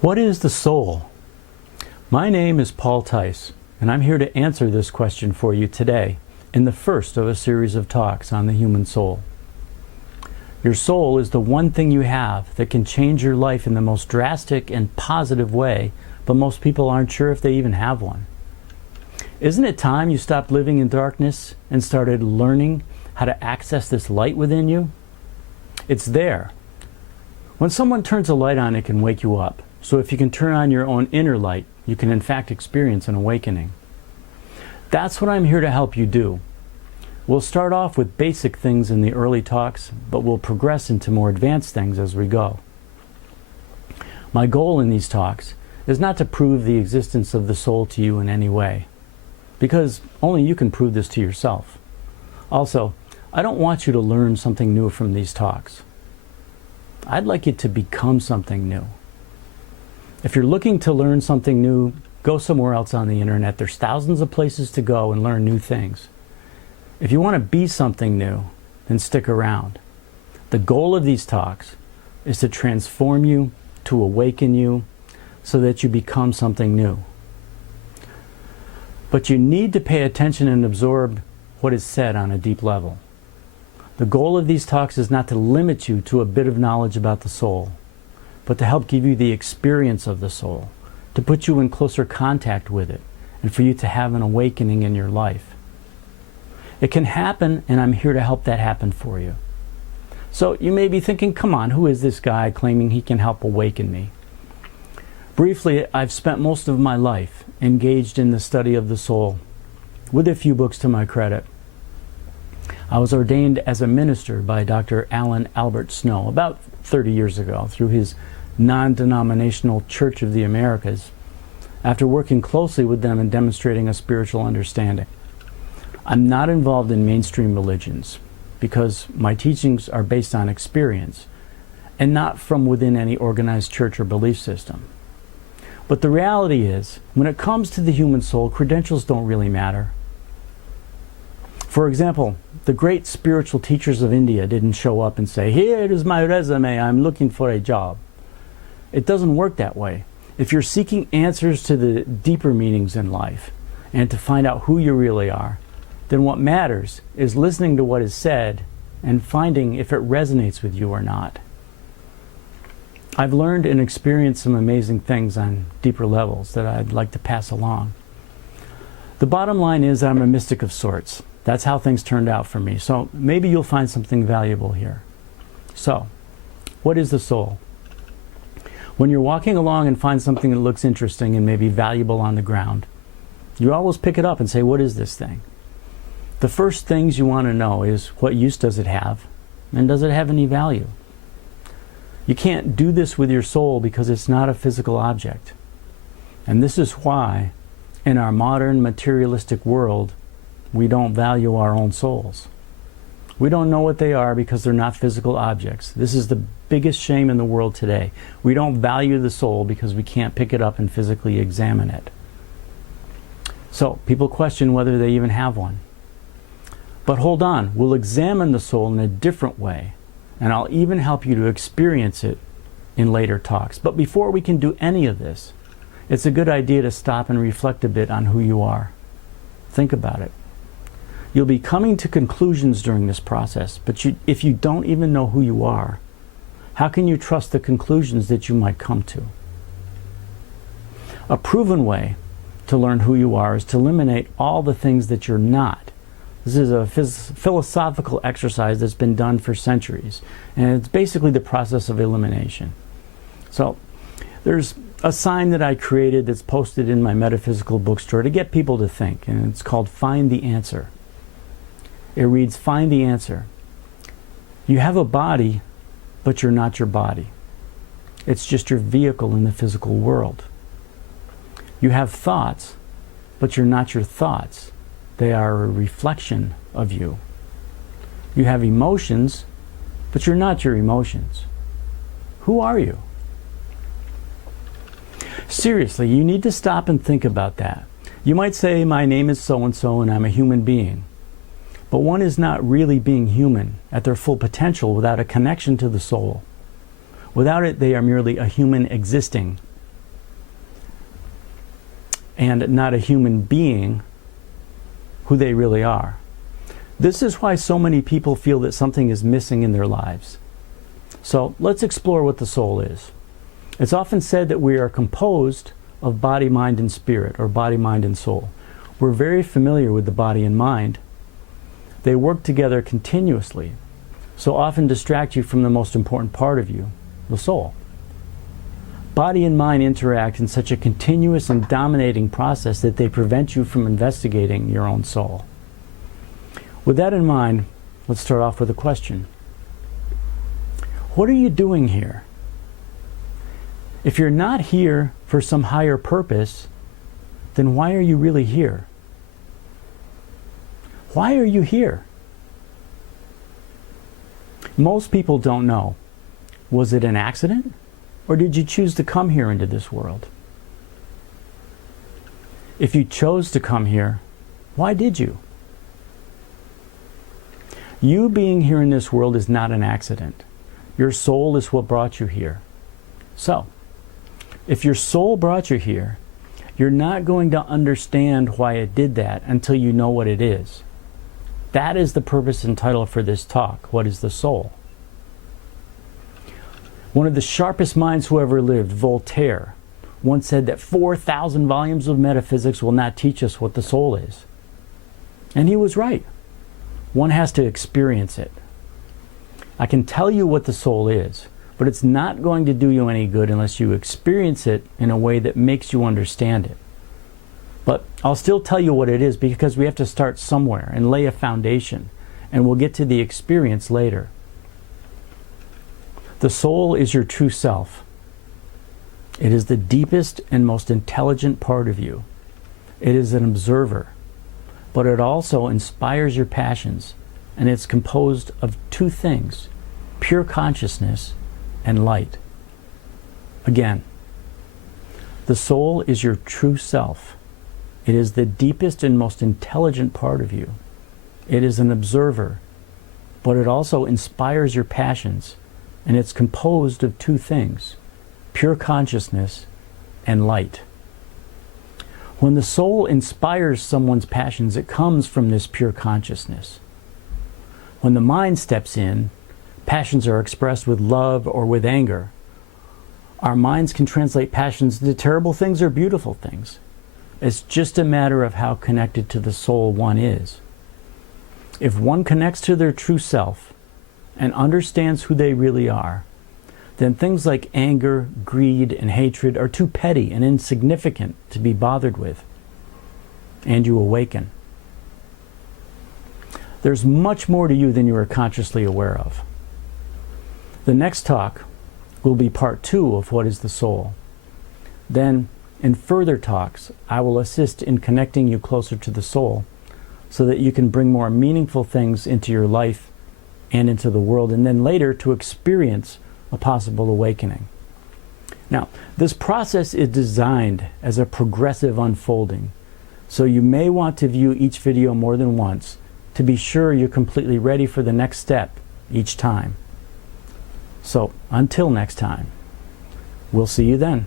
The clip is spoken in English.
What is the soul? My name is Paul Tice, and I'm here to answer this question for you today in the first of a series of talks on the human soul. Your soul is the one thing you have that can change your life in the most drastic and positive way, but most people aren't sure if they even have one. Isn't it time you stopped living in darkness and started learning how to access this light within you? It's there. When someone turns a light on, it can wake you up. So if you can turn on your own inner light, you can in fact experience an awakening. That's what I'm here to help you do. We'll start off with basic things in the early talks, but we'll progress into more advanced things as we go. My goal in these talks is not to prove the existence of the soul to you in any way, because only you can prove this to yourself. Also, I don't want you to learn something new from these talks. I'd like you to become something new. If you're looking to learn something new, go somewhere else on the internet. There's thousands of places to go and learn new things. If you want to be something new, then stick around. The goal of these talks is to transform you, to awaken you, so that you become something new. But you need to pay attention and absorb what is said on a deep level. The goal of these talks is not to limit you to a bit of knowledge about the soul, but to help give you the experience of the soul, to put you in closer contact with it, and for you to have an awakening in your life. It can happen, and I'm here to help that happen for you. So you may be thinking, come on, who is this guy claiming he can help awaken me? Briefly, I've spent most of my life engaged in the study of the soul, with a few books to my credit. I was ordained as a minister by Dr. Alan Albert Snow about 30 years ago through his non-denominational Church of the Americas, after working closely with them and demonstrating a spiritual understanding. I'm not involved in mainstream religions because my teachings are based on experience and not from within any organized church or belief system. But the reality is, when it comes to the human soul, credentials don't really matter. For example, the great spiritual teachers of India didn't show up and say, "Here is my resume, I'm looking for a job." It doesn't work that way. If you're seeking answers to the deeper meanings in life and to find out who you really are, then what matters is listening to what is said and finding if it resonates with you or not. I've learned and experienced some amazing things on deeper levels that I'd like to pass along. The bottom line is I'm a mystic of sorts. That's how things turned out for me. So maybe you'll find something valuable here. So, what is the soul? When you're walking along and find something that looks interesting and maybe valuable on the ground, you always pick it up and say, what is this thing? The first things you want to know is, what use does it have? And does it have any value? You can't do this with your soul because it's not a physical object. And this is why, in our modern materialistic world, we don't value our own souls. We don't know what they are because they're not physical objects. This is the biggest shame in the world today. We don't value the soul because we can't pick it up and physically examine it. So people question whether they even have one. But hold on, we'll examine the soul in a different way, and I'll even help you to experience it in later talks. But before we can do any of this, it's a good idea to stop and reflect a bit on who you are. Think about it. You'll be coming to conclusions during this process, but if you don't even know who you are, how can you trust the conclusions that you might come to? A proven way to learn who you are is to eliminate all the things that you're not. This is a philosophical exercise that's been done for centuries, and it's basically the process of elimination. So there's a sign that I created that's posted in my metaphysical bookstore to get people to think, and it's called Find the Answer. It reads, find the answer. You have a body, but you're not your body. It's just your vehicle in the physical world. You have thoughts, but you're not your thoughts. They are a reflection of you. You have emotions, but you're not your emotions. Who are you? Seriously, you need to stop and think about that. You might say, my name is so-and-so and I'm a human being. But one is not really being human at their full potential without a connection to the soul. Without it, they are merely a human existing and not a human being who they really are. This is why so many people feel that something is missing in their lives. So let's explore what the soul is. It's often said that we are composed of body, mind, and spirit, or body, mind, and soul. We're very familiar with the body and mind. They work together continuously, so often distract you from the most important part of you, the soul. Body and mind interact in such a continuous and dominating process that they prevent you from investigating your own soul. With that in mind, let's start off with a question. What are you doing here? If you're not here for some higher purpose, then why are you really here? Why are you here? Most people don't know. Was it an accident? Or did you choose to come here into this world? If you chose to come here, why did you? You being here in this world is not an accident. Your soul is what brought you here. So, if your soul brought you here, you're not going to understand why it did that until you know what it is. That is the purpose and title for this talk. What is the soul? One of the sharpest minds who ever lived, Voltaire, once said that 4,000 volumes of metaphysics will not teach us what the soul is. And he was right. One has to experience it. I can tell you what the soul is, but it's not going to do you any good unless you experience it in a way that makes you understand it. But I'll still tell you what it is because we have to start somewhere and lay a foundation, and we'll get to the experience later. The soul is your true self. It is the deepest and most intelligent part of you. It is an observer, but it also inspires your passions, and it's composed of two things: pure consciousness and light. Again, the soul is your true self. It is the deepest and most intelligent part of you. It is an observer, but it also inspires your passions, and it's composed of two things: pure consciousness and light. When the soul inspires someone's passions, it comes from this pure consciousness. When the mind steps in, passions are expressed with love or with anger. Our minds can translate passions into terrible things or beautiful things. It's just a matter of how connected to the soul one is. If one connects to their true self and understands who they really are, then things like anger, greed, and hatred are too petty and insignificant to be bothered with, and you awaken. There's much more to you than you are consciously aware of. The next talk will be part 2 of what is the soul. Then, in further talks, I will assist in connecting you closer to the soul so that you can bring more meaningful things into your life and into the world, and then later to experience a possible awakening. Now, this process is designed as a progressive unfolding, so you may want to view each video more than once to be sure you're completely ready for the next step each time. So, until next time, we'll see you then.